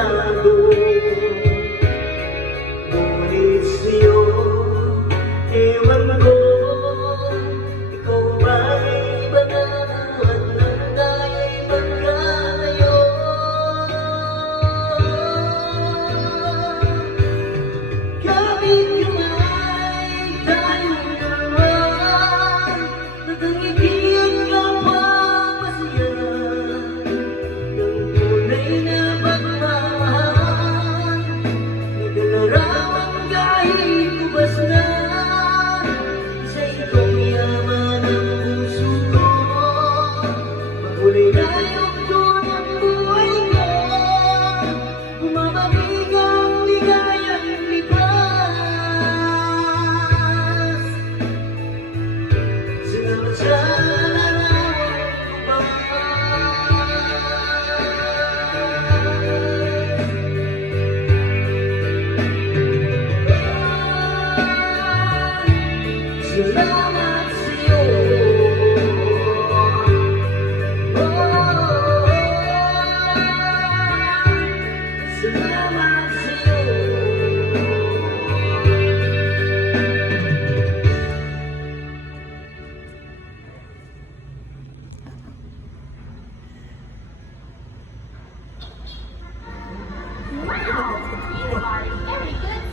suplado. Ngunit sa'yo, ewan ko, ikaw ba'y iba na at nang tayo'y magkatayo? Kapit kamay tayong dalawa, natangitian ka pa masaya ng tunay na pagmamahal. Naglalarawan kahit ubas na sa itong yaman ng puso ko. Magulay na yugto ng buhay ko, bumabalik ang ligayang lipas. Salamat sa larawan ko ba? Salamat sa'yo. Salamat sa'yo. Wow! You are very good.